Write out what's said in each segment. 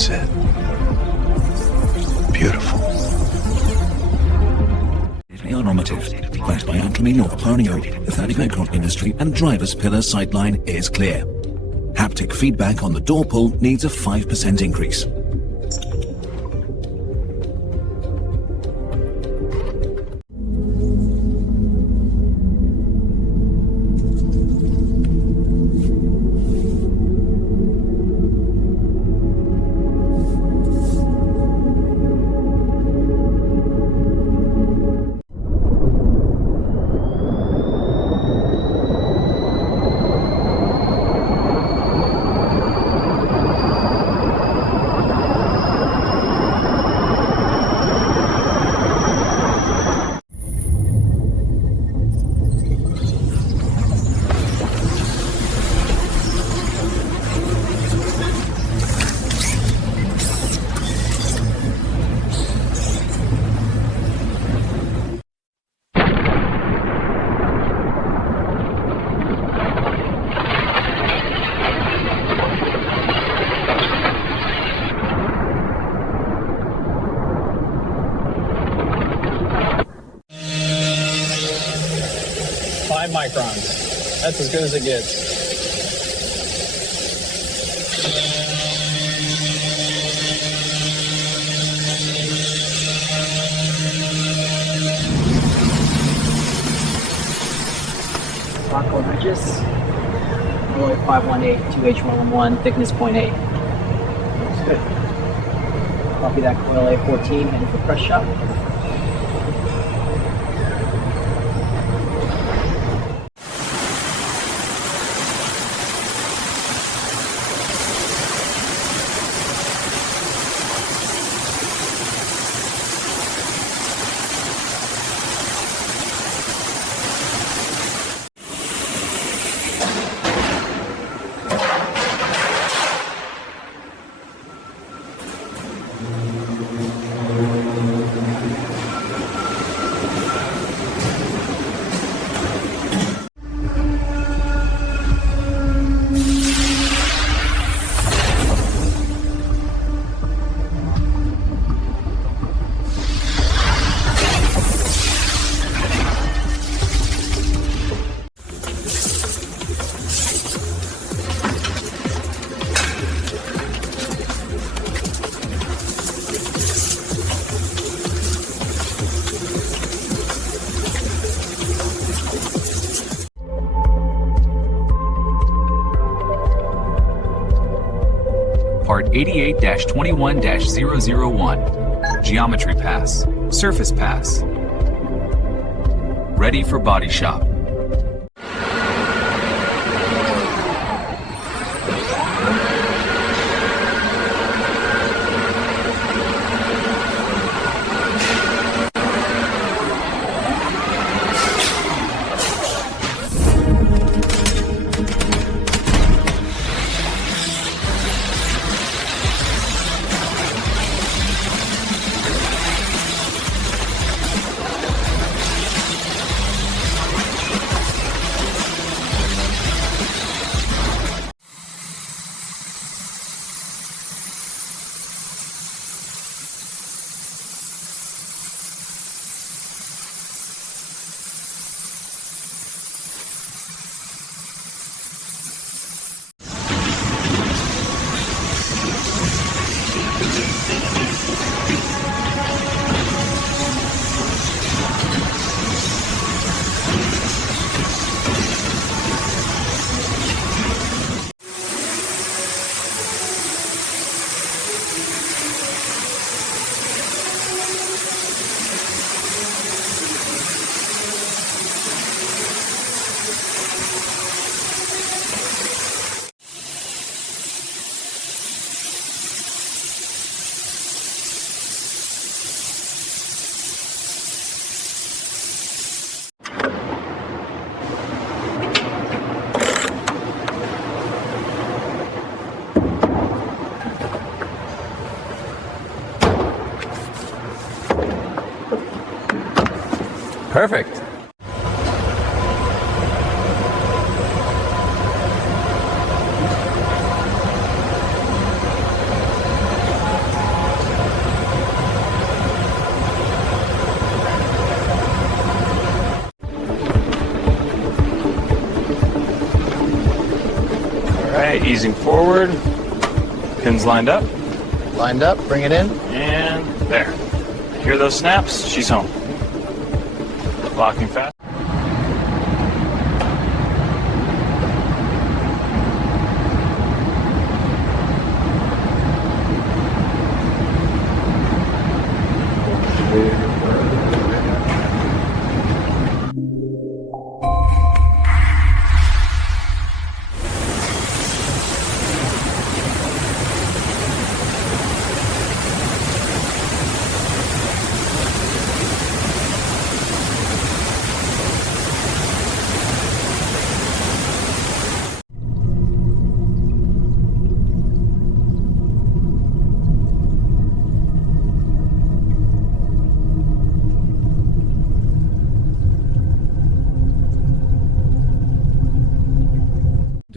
That's it. Beautiful. Automotive, backed by Automotive North Parnio, the 30 aircraft industry and driver's pillar sightline is clear. Haptic feedback on the door pull needs a 5% increase. Microns. That's as good as it gets. Lock ridges. Alloy 518, 2H111, thickness 0.8. Looks good. Copy that coil A14, heading for press shop. Part 88-21-001. Geometry Pass. Surface Pass. Ready for body shop. Perfect. Easing forward. Pins lined up. Lined up, bring it in. And there. Hear those snaps? She's home. Locking fast.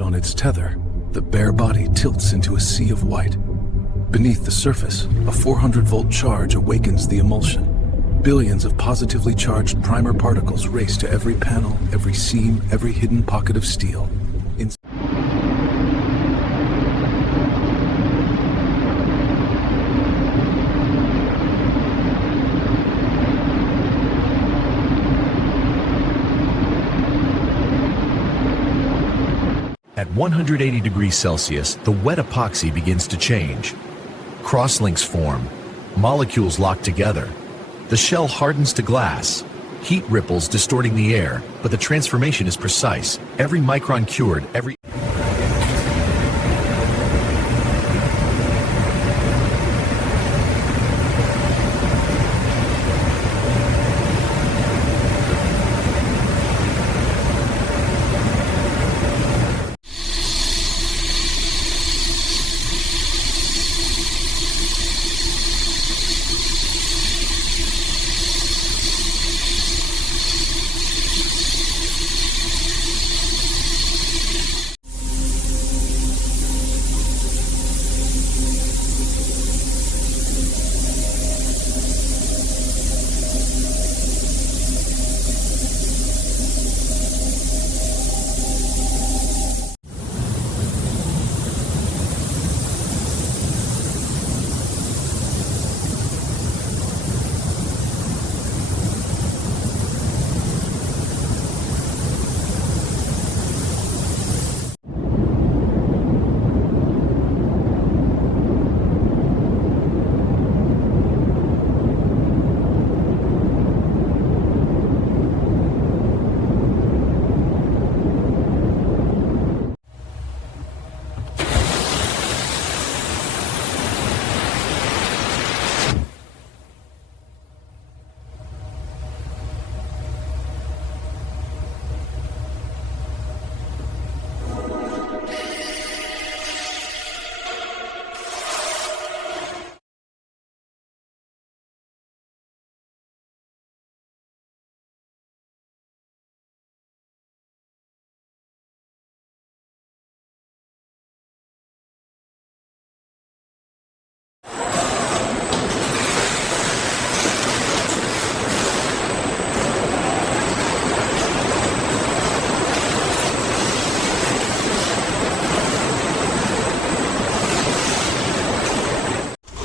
On its tether, the bare body tilts into a sea of white. Beneath the surface, a 400-volt charge awakens the emulsion. Billions of positively charged primer particles race to every panel, every seam, every hidden pocket of steel. At 180 degrees Celsius, the wet epoxy begins to change. Crosslinks form, molecules lock together. The shell hardens to glass, heat ripples distorting the air, but the transformation is precise. Every micron cured, every...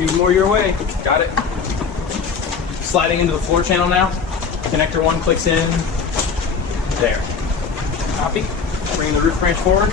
Few more your way. Got it. Sliding into the floor channel now. Connector 1 clicks in. There. Copy. Bringing the roof branch forward.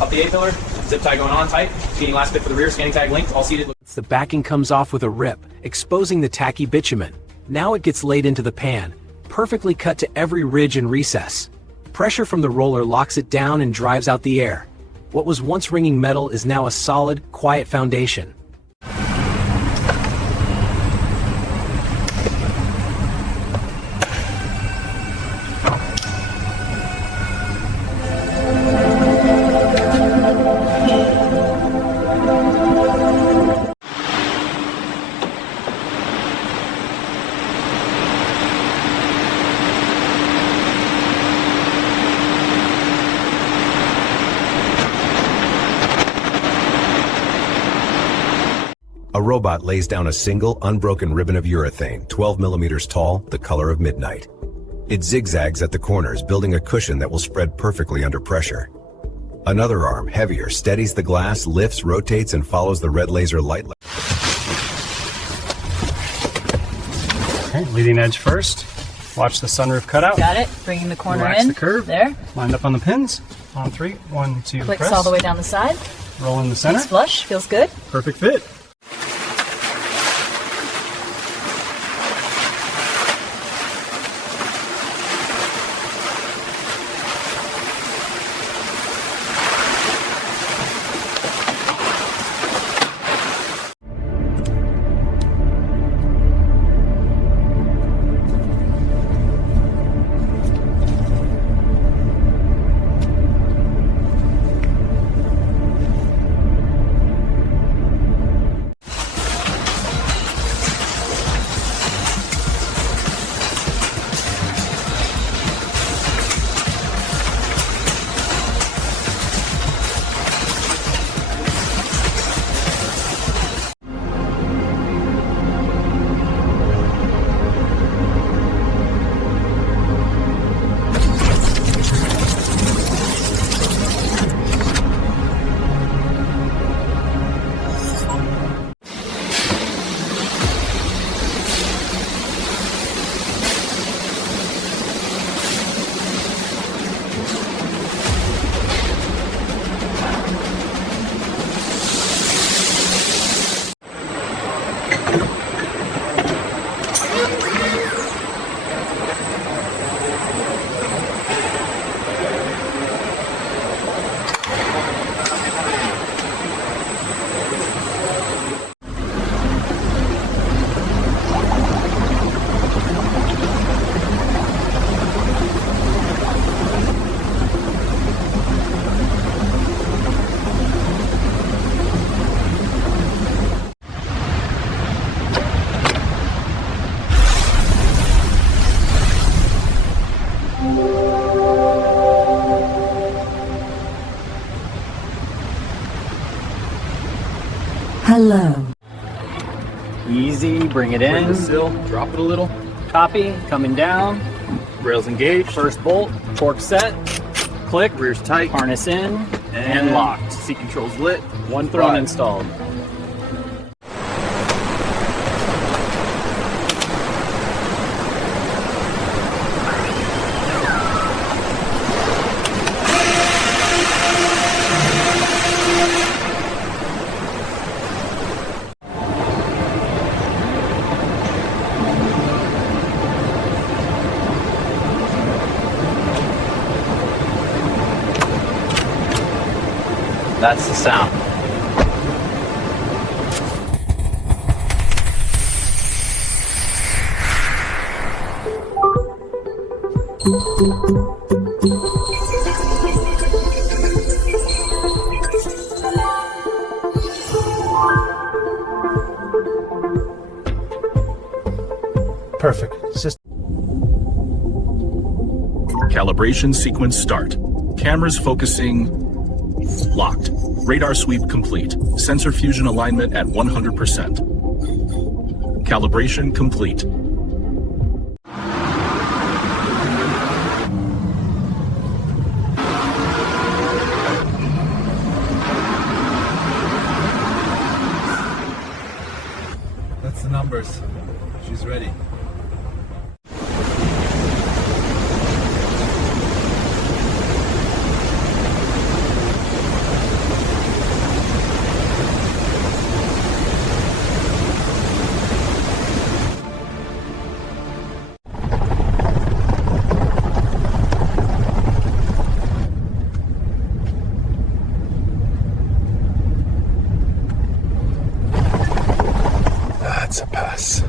Up the A-pillar. Zip tie going on tight. Feeding last bit for the rear. Scanning tag linked. All seated. The backing comes off with a rip, exposing the tacky bitumen. Now it gets laid into the pan, perfectly cut to every ridge and recess. Pressure from the roller locks it down and drives out the air. What was once ringing metal is now a solid, quiet foundation. A robot lays down a single, unbroken ribbon of urethane, 12 millimeters tall, the color of midnight. It zigzags at the corners, building a cushion that will spread perfectly under pressure. Another arm, heavier, steadies the glass, lifts, rotates, and follows the red laser light. Okay, leading edge first. Watch the sunroof cutout. Got it. Bringing the corner Relax in. the curve. There. Lined up on the pins. On 3, 1, 2, Clicks press. all the way down the side. Roll in the center. Nice flush. Feels good. Perfect fit. Hello. Easy, bring it in. Bring the sill, drop it a little. Copy, coming down. Rails engaged. First bolt, torque set. Click, Rear's tight. harness in, and locked. Seat controls lit. One throne Right. installed. That's the sound. Perfect. Calibration sequence start. Cameras focusing locked. Radar sweep complete. Sensor fusion alignment at 100%. Calibration complete. That's the numbers. She's ready. That's a pass.